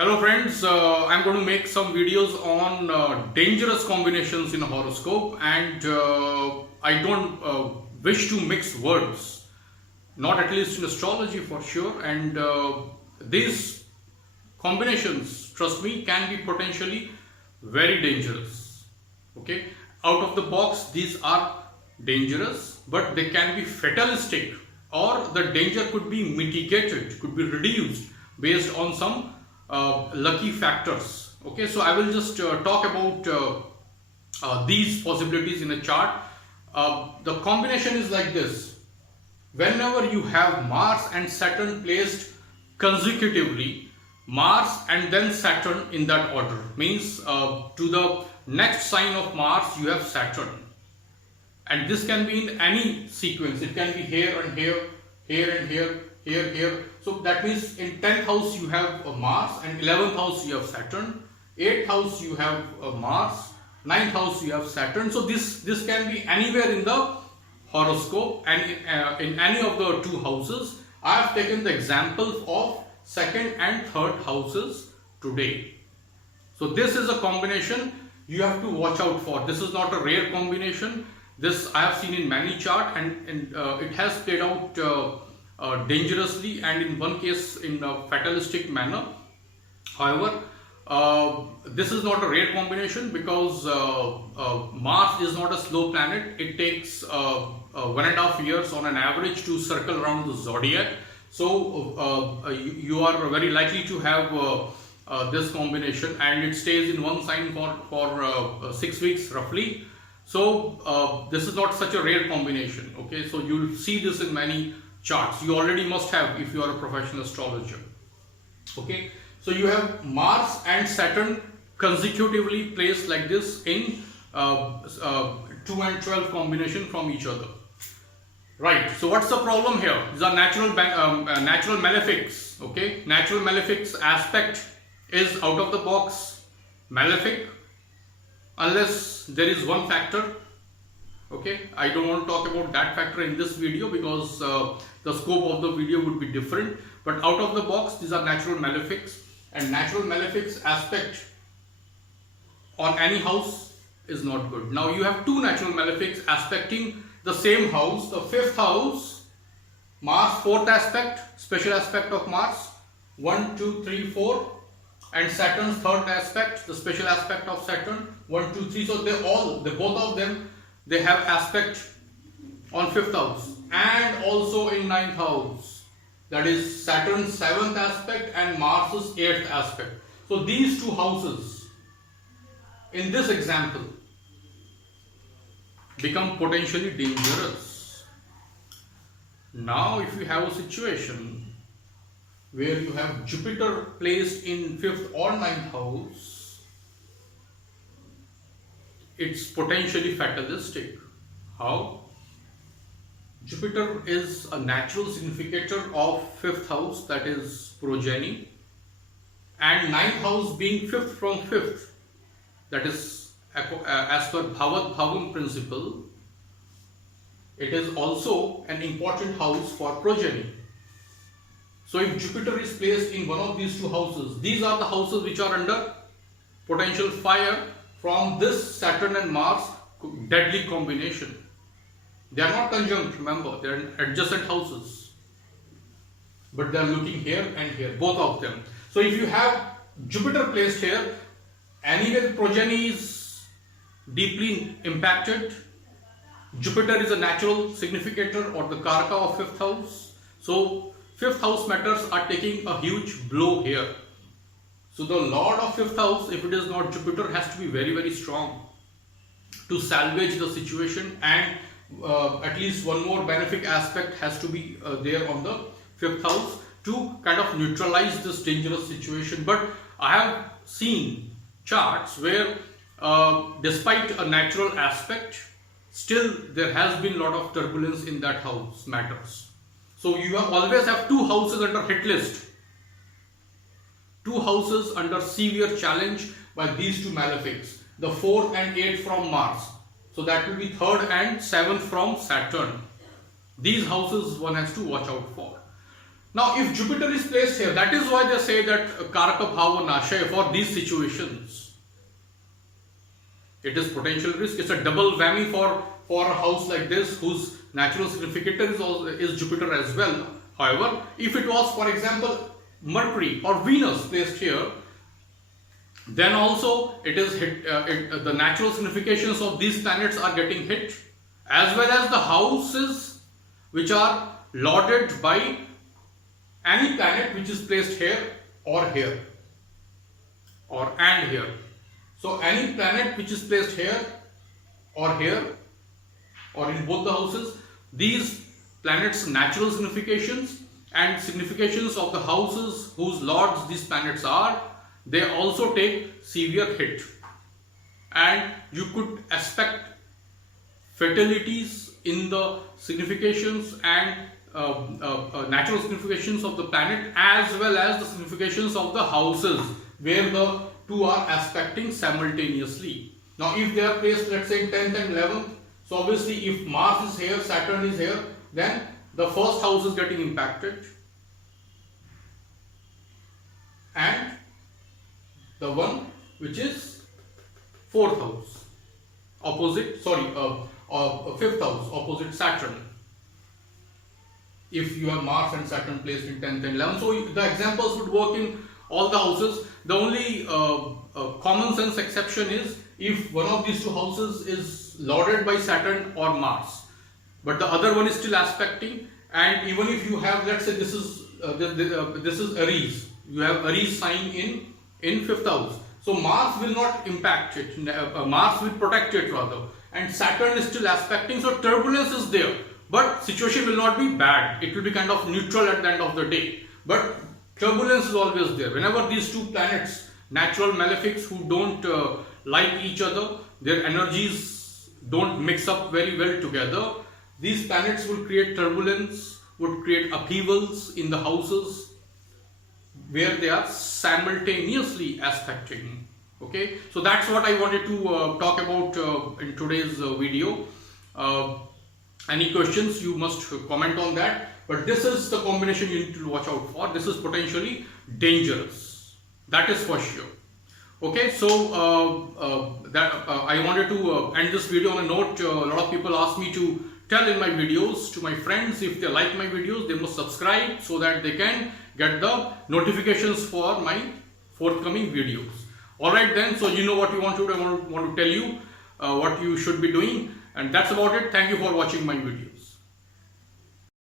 Hello friends, I'm going to make some videos on dangerous combinations in a horoscope, and I don't wish to mix words, not at least in astrology for sure. And these combinations, trust me, can be potentially very dangerous. Okay, out of the box these are dangerous, but they can be fatalistic, or the danger could be mitigated, could be reduced based on some lucky factors. Okay, so I will just talk about these possibilities in a chart. The combination is like this: whenever you have Mars and Saturn placed consecutively, Mars and then Saturn in that order means to the next sign of Mars you have Saturn, and this can be in any sequence. It can be here and here, here and here, here. So that means in 10th house you have Mars, and 11th house you have Saturn, 8th house you have Mars, 9th house you have Saturn. So this can be anywhere in the horoscope, and in any of the two houses. I have taken the example of second and third houses today. So this is a combination you have to watch out for. This is not a rare combination. This I have seen in many charts, and it has played out dangerously, and in one case in a fatalistic manner. However, this is not a rare combination because Mars is not a slow planet. It takes 1.5 years on an average to circle around the zodiac. So you are very likely to have this combination, and it stays in one sign for 6 weeks roughly. So this is not such a rare combination. Okay, so you'll see this in many charts. You already must have if you are a professional astrologer. Okay, so you have Mars and Saturn consecutively placed like this in 2 and 12 combination from each other. Right, so what's the problem here? These are natural malefics. Okay, natural malefics aspect is out of the box malefic, unless there is one factor. Okay, I don't want to talk about that factor in this video because the scope of the video would be different. But out of the box, these are natural malefics, and natural malefics aspect on any house is not good. Now you have two natural malefics aspecting the same house. The fifth house, Mars, fourth aspect, special aspect of Mars, 1, 2, 3, 4, and Saturn's third aspect, the special aspect of Saturn, 1, 2, 3. So both of them, they have aspect on 5th house and also in 9th house. That is Saturn's 7th aspect and Mars's 8th aspect. So these two houses in this example become potentially dangerous. Now if you have a situation where you have Jupiter placed in 5th or 9th house, it's potentially fatalistic. How? Jupiter is a natural significator of 5th house, that is progeny, and 9th house being 5th from 5th, that is as per Bhavat Bhavam principle, it is also an important house for progeny. So if Jupiter is placed in one of these two houses, these are the houses which are under potential fire from this Saturn and Mars deadly combination. They are not conjunct, remember, they are adjacent houses, but they are looking here and here, both of them. So if you have Jupiter placed here, anyway the progeny is deeply impacted. Jupiter is a natural significator or the Karaka of 5th house. So 5th house matters are taking a huge blow here. So the Lord of 5th house, if it is not Jupiter, has to be very, very strong to salvage the situation, and at least one more benefic aspect has to be there on the 5th house to kind of neutralize this dangerous situation. But I have seen charts where despite a natural aspect, still there has been a lot of turbulence in that house matters. So you always have two houses under hit list, two houses under severe challenge by these two malefics, the 4th and 8th from Mars. So that will be 3rd and 7th from Saturn. These houses one has to watch out for. Now, if Jupiter is placed here, that is why they say that Karaka Bhava Nashaya for these situations. It is potential risk. It's a double whammy for a house like this, whose natural significator is Jupiter as well. However, if it was, for example, Mercury or Venus placed here, then also it is hit. The natural significations of these planets are getting hit, as well as the houses which are lorded by any planet which is placed here or here or and here. So any planet which is placed here or in both the houses, these planets' natural significations and significations of the houses whose lords these planets are, they also take severe hit, and you could expect fatalities in the significations and natural significations of the planet, as well as the significations of the houses where the two are aspecting simultaneously. Now, if they are placed, let's say, in 10th and 11th, so obviously if Mars is here, Saturn is here, then the first house is getting impacted, and the one which is fourth house, fifth house, opposite Saturn. If you have Mars and Saturn placed in 10th and 11th, so the examples would work in all the houses. The only common sense exception is if one of these two houses is lorded by Saturn or Mars, but the other one is still aspecting. And even if you have, let's say, this is Aries, you have Aries sign in fifth house, so Mars will not impact it. Mars will protect it rather, and Saturn is still aspecting, so turbulence is there. But situation will not be bad. It will be kind of neutral at the end of the day. But turbulence is always there. Whenever these two planets, natural malefics who don't like each other, their energies don't mix up very well together, these planets will create turbulence, would create upheavals in the houses where they are simultaneously aspecting. Okay, so that's what I wanted to talk about in today's video. Any questions, you must comment on that. But this is the combination you need to watch out for. This is potentially dangerous. That is for sure. Okay, so I wanted to end this video on a note. A lot of people ask me to tell in my videos to my friends, if they like my videos, they must subscribe so that they can get the notifications for my forthcoming videos. Alright then, so you know what you want to do. I want to tell you what you should be doing. And that's about it. Thank you for watching my video.